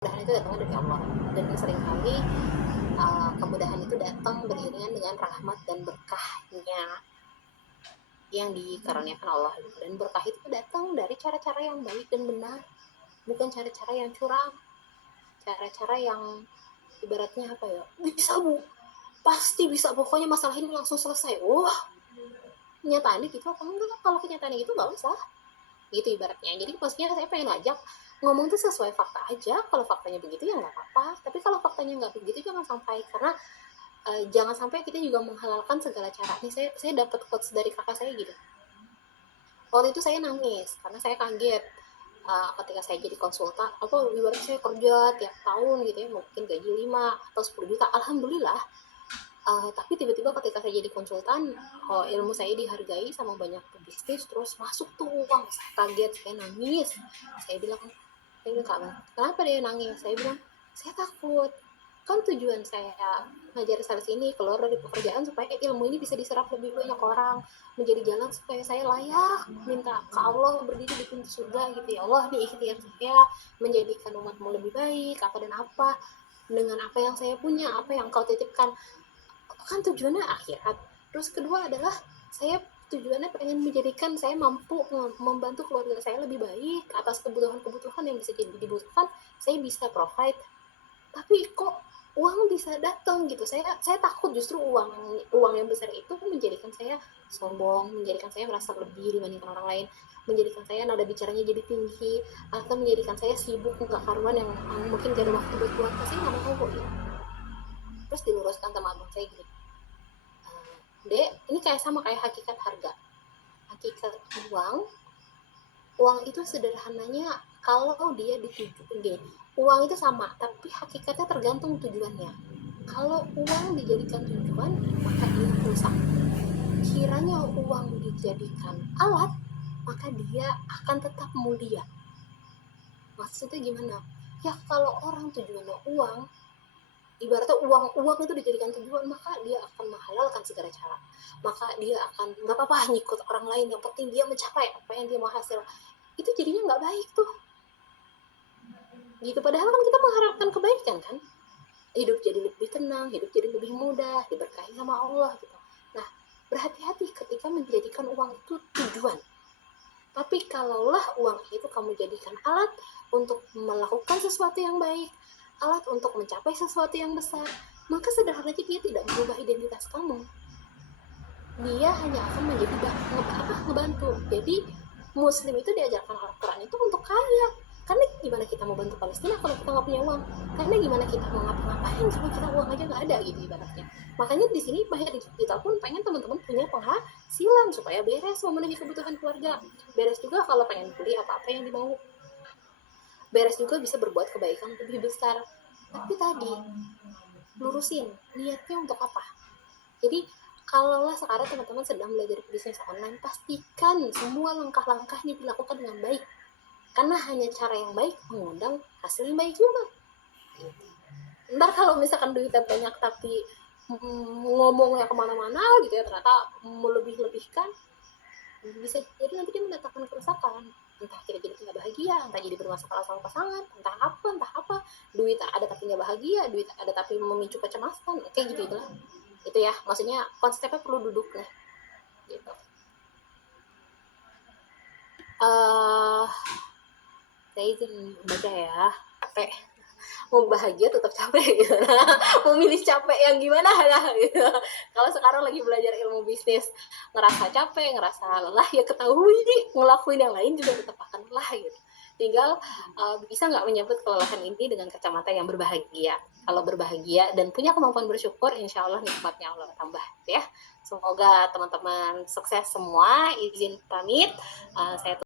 Kemudahan itu datangnya dari Allah, dan seringkali kemudahan itu datang beriringan dengan rahmat dan berkahnya yang dikaruniakan Allah gitu. Dan berkah itu datang dari cara-cara yang baik dan benar, bukan cara-cara yang curang, cara-cara yang ibaratnya apa ya, bisa bu, pasti bisa, pokoknya masalah ini langsung selesai. Wah, kenyataannya gitu apa enggak? Kalau kenyataannya gitu nggak usah gitu ibaratnya. Jadi maksudnya saya pengen ajak ngomong tuh sesuai fakta aja. Kalau faktanya begitu ya nggak apa-apa, tapi kalau faktanya nggak begitu jangan sampai, karena jangan sampai kita juga menghalalkan segala cara. Nih saya dapat quotes dari kakak saya gitu. Waktu itu saya nangis karena saya kaget ketika saya jadi konsultan, apa ibaratnya saya kerja tiap tahun gitu ya, mungkin gaji 5 atau 10 juta, alhamdulillah. Tapi tiba-tiba ketika saya jadi konsultan, ilmu saya dihargai sama banyak pebisnis, terus masuk tuh uang, saya kaget, saya nangis. Saya bilang, kenapa dia nangis? Saya bilang, saya takut. Kan tujuan saya ngajar sales ini keluar dari pekerjaan supaya ilmu ini bisa diserap lebih banyak orang, menjadi jalan supaya saya layak minta ke Allah berdiri di pintu surga gitu. Ya Allah, nih ikhtiar saya menjadikan umatmu lebih baik, apa dan apa, dengan apa yang saya punya, apa yang kau titipkan, kan tujuannya akhirat. Terus kedua adalah saya tujuannya pengen menjadikan saya mampu membantu keluarga saya lebih baik atas kebutuhan-kebutuhan yang bisa jadi dibutuhkan, saya bisa provide. Tapi kok uang bisa datang gitu, saya takut justru uang uang yang besar itu menjadikan saya sombong, menjadikan saya merasa lebih dibandingkan orang lain, menjadikan saya nada bicaranya jadi tinggi, atau menjadikan saya sibuk nggak karuan yang mungkin gak ada waktu buat keluarga. Saya nggak mau kok gitu. Terus diluruskan sama abang saya gitu, Dek, ini kayak sama kayak hakikat harga. Hakikat uang, uang itu sederhananya kalau dia dituju, gini, uang itu sama, tapi hakikatnya tergantung tujuannya. Kalau uang dijadikan tujuan, maka dia rusak. Kiranya uang dijadikan alat, maka dia akan tetap mulia. Maksudnya gimana? Ya kalau orang tujuannya uang, ibaratnya uang itu dijadikan tujuan, maka dia akan menghalalkan segala cara, maka dia akan nggak apa-apa ngikut orang lain, yang penting dia mencapai apa yang dia mau hasil. Itu jadinya nggak baik tuh gitu. Padahal kan kita mengharapkan kebaikan kan, hidup jadi lebih tenang, hidup jadi lebih mudah, diberkahi sama Allah gitu. Nah, berhati-hati ketika menjadikan uang itu tujuan. Tapi kalaulah uang itu kamu jadikan alat untuk melakukan sesuatu yang baik, alat untuk mencapai sesuatu yang besar, maka sederhananya dia tidak berubah identitas kamu. Dia hanya akan menjadi ngebantu. Jadi Muslim itu diajarkan Al-Quran itu untuk kaya. Karena gimana kita mau bantu Palestina kalau kita nggak punya uang? Karena gimana kita mau ngapa-ngapain kalau kita uang aja nggak ada gitu ibaratnya. Makanya di sini banyak kita pun pengen teman-teman punya penghasilan supaya beres memenuhi kebutuhan keluarga. Beres juga kalau pengen beli apa-apa yang dimau. Beres juga bisa berbuat kebaikan lebih besar. Tapi tadi lurusin niatnya untuk apa. Jadi kalaulah sekarang teman-teman sedang belajar bisnis online, pastikan semua langkah-langkahnya dilakukan dengan baik. Karena hanya cara yang baik mengundang hasil yang baik juga. Ntar kalau misalkan duitnya banyak tapi ngomongnya kemana-mana gitu ya, ternyata melebih-lebihkan, bisa jadi nanti dia mendatangkan kerusakan. Entah kita jadi tidak bahagia, entah jadi bermasalah sama pasangan, entah apa. Duit ada tapi nggak bahagia, duit ada tapi memicu kecemasan, kayak gitu itulah. Itu ya, maksudnya konsepnya perlu duduk nih gitu. uh, saya izin baca ya, capek, mau bahagia tetap capek gitu. Mau milih capek yang gimana lah gitu. Kalau sekarang lagi belajar ilmu bisnis, ngerasa capek, ngerasa lelah, ya ketahui ngelakuin yang lain juga tetap akan lelah gitu. Tinggal bisa nggak menyambut kelelahan ini dengan kacamata yang berbahagia. Kalau berbahagia dan punya kemampuan bersyukur, insya Allah nikmatnya Allah tambah ya. Semoga teman-teman sukses semua. Izin pamit, saya